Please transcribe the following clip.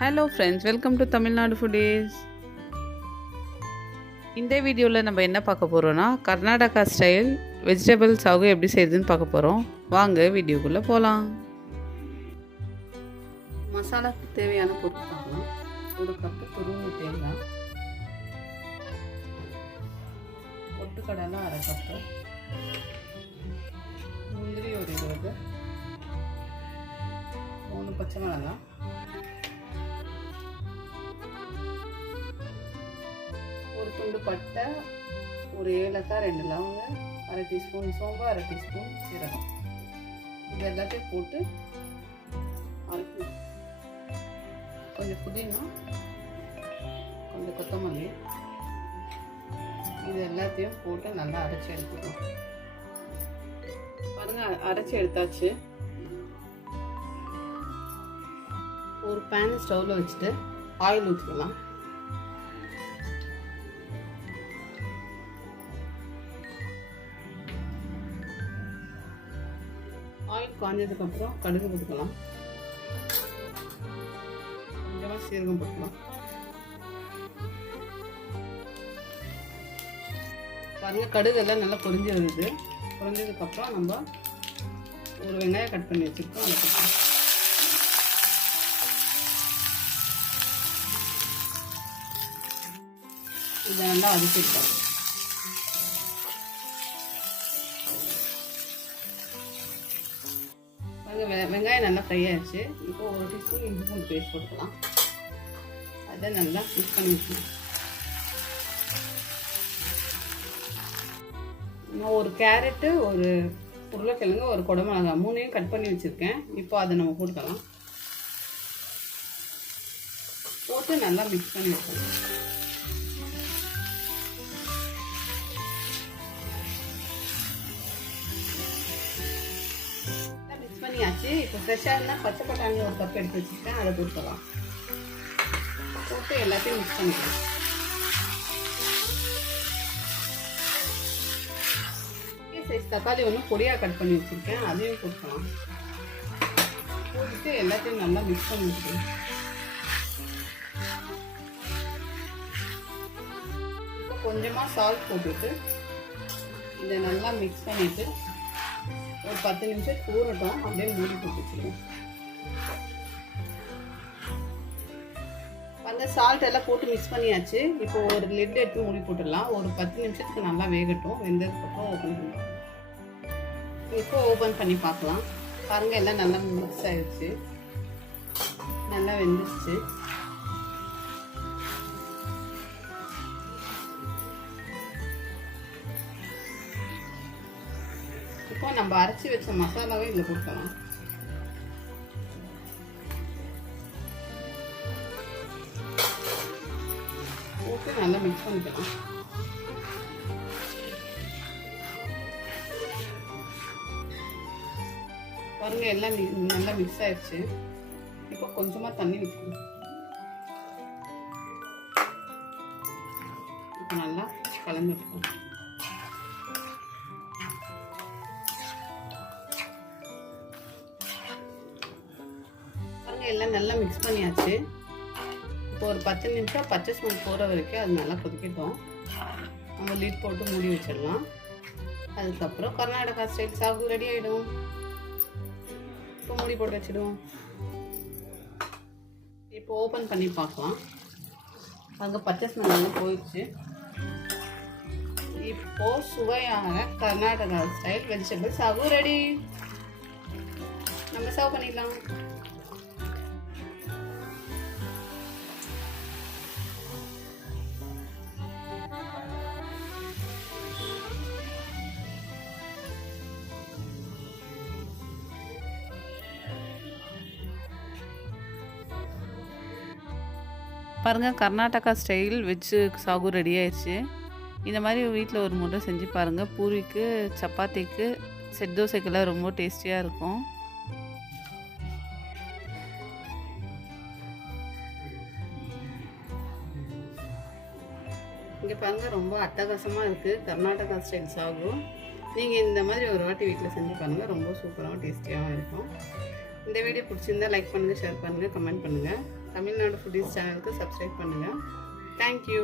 Hello friends, welcome to Tamil Nadu foodies. இந்த வீடியோவில் நம்ம என்ன பார்க்க போகிறோன்னா, கர்நாடகா ஸ்டைல் வெஜிடபிள் சாகு எப்படி செய்யுதுன்னு பார்க்க போகிறோம். வாங்க வீடியோக்குள்ளே போகலாம். மசாலாவுக்கு தேவையான பொருள் பார்க்கலாம். ஒரு கப்பு துருவ தேங்காய், பொட்டுக்கடலை அரை கப்பு, முந்திரி ஒரு 20, 3 பச்சை மிளகாய், ஒரு துண்டு பட்டை, ஒரு ஏலக்காய், 2 லவங்க, அரை டீஸ்பூன் சோம்பு, அரை டீஸ்பூன் சீரகம். இது எல்லாத்தையும் போட்டு அரைக்கணும். கொஞ்சம் புதினா, கொஞ்சம் கொத்தமல்லி, இது எல்லாத்தையும் போட்டு நல்லா அரைச்சி எடுத்துக்கணும். பாருங்க, அரைச்சி எடுத்தாச்சு. ஒரு பேன் ஸ்டவ்வில் வச்சுட்டு ஆயில் ஊற்றிக்கலாம். ஆயில் காஞ்சதுக்கப்புறம் கடுகு போட்டுக்கலாம். கொஞ்சமாக சீரகம் போட்டுக்கலாம். பாருங்கள், கடுகு எல்லாம் நல்லா பொரிஞ்சு வருது. பொரிஞ்சதுக்கப்புறம் நம்ம ஒரு வெங்காயம் கட் பண்ணி வச்சுருக்கோம், அதை போட்டுக்கலாம். இதை நல்லா வதக்கிருக்கோம். வெங்காயம் நல்லா ஃப்ரை ஆயிடுச்சு. இப்போ ஒரு டீஸ்பூன் இஞ்சி பூண்டு பேஸ்ட் போட்டுக்கலாம். அதை நல்லா மிக்ஸ் பண்ணி வச்சுக்கலாம். நான் ஒரு கேரட்டு, ஒரு உருளைக்கிழங்கு, ஒரு குடமிளகாய் 3ஐயும் கட் பண்ணி வச்சுருக்கேன். இப்போ அதை நம்ம போட்டுக்கலாம். போட்டு நல்லா மிக்ஸ் பண்ணி வச்சுக்கலாம். பண்ணியாச்சு. இப்போ ஃப்ரெஷ்ஷாக இருந்தால் பச்சை பட்டாணி ஒரு கப் எடுத்து வச்சுருக்கேன், அதை போட்டுக்கலாம். போட்டு எல்லாத்தையும் மிக்ஸ் பண்ணிக்கலாம். சைஸ் தக்காளி ஒன்று பொடியாக கட் பண்ணி வச்சுருக்கேன், அதையும் போட்டுக்கலாம். போட்டுட்டு எல்லாத்தையும் நல்லா மிக்ஸ் பண்ணி வச்சுக்கலாம். இப்போ கொஞ்சமாக சால்ட் போட்டுட்டு இதை நல்லா மிக்ஸ் பண்ணிவிட்டு ஒரு 10 நிமிஷம் ஊறட்டும். அப்படியே மூடி போட்டு வச்சுருவோம். அந்த சால்ட் எல்லாம் போட்டு மிக்ஸ் பண்ணியாச்சு. இப்போ ஒரு லிட் எடுத்து மூடி போட்டுடலாம். ஒரு 10 நிமிஷத்துக்கு நல்லா வேகட்டும். வெந்ததுக்கப்புறம் ஓப்பன் பண்ணலாம். இப்போ ஓப்பன் பண்ணி பார்க்கலாம். பாருங்கள், எல்லாம் நல்லா மிக்ஸ் ஆகிடுச்சு, நல்லா வெந்துச்சு. இப்போ நம்ம அரைச்சி வச்ச மசாலாவை இதில் போட்டுக்கலாம். போட்டு நல்லா மிக்ஸ் பண்ணிக்கலாம். பாருங்க, எல்லாம் நல்லா மிக்ஸ் ஆயிடுச்சு. இப்போ கொஞ்சமா தண்ணி ஊற்றணும். இப்போ நல்லா கலந்து விட்டுக்கணும். எல்லாம் நல்லா மிக்ஸ் பண்ணியாச்சு. இப்போ ஒரு 10 நிமிஷம் பச்சை ஸ்மெல் போகிற வரைக்கும் அது நல்லா கொதிக்கட்டும். நம்ம லிட் போட்டு மூடி வச்சிடலாம். அதுக்கப்புறம் கர்நாடகா ஸ்டைல் சாகு ரெடி ஆகிடும். இப்போ மூடி போட்டு வச்சிடுவோம். இப்போ ஓப்பன் பண்ணி பார்க்கலாம். அங்கே பச்சை ஸ்மெல் எல்லாம் போயிடுச்சு. இப்போ சுவையான Karnataka style vegetable sagu ready. நம்ம சர்வ் பண்ணிடலாம். பாருங்கள், Karnataka style veg sagu ready ஆயிடுச்சு. இந்த மாதிரி வீட்டில் ஒரு முறை செஞ்சு பாருங்கள். பூரிக்கு, சப்பாத்திக்கு, செட் தோசைக்கெல்லாம் ரொம்ப டேஸ்டியாக இருக்கும். இங்கே பாருங்கள், ரொம்ப அட்டகாசமாக இருக்குது கர்நாடகா ஸ்டைல் சாகு. நீங்கள் இந்த மாதிரி ஒரு வாட்டி வீட்டில் செஞ்சு பாருங்கள். ரொம்ப சூப்பராகவும் டேஸ்டியாகவும் இருக்கும். இந்த வீடியோ பிடிச்சிருந்தா லைக் பண்ணுங்கள், ஷேர் பண்ணுங்கள், கமெண்ட் பண்ணுங்கள். தமிழ்நாடு ஃபுட்டீஸ் சேனலுக்கு சப்ஸ்கிரைப் பண்ணுங்கள். தேங்க்யூ.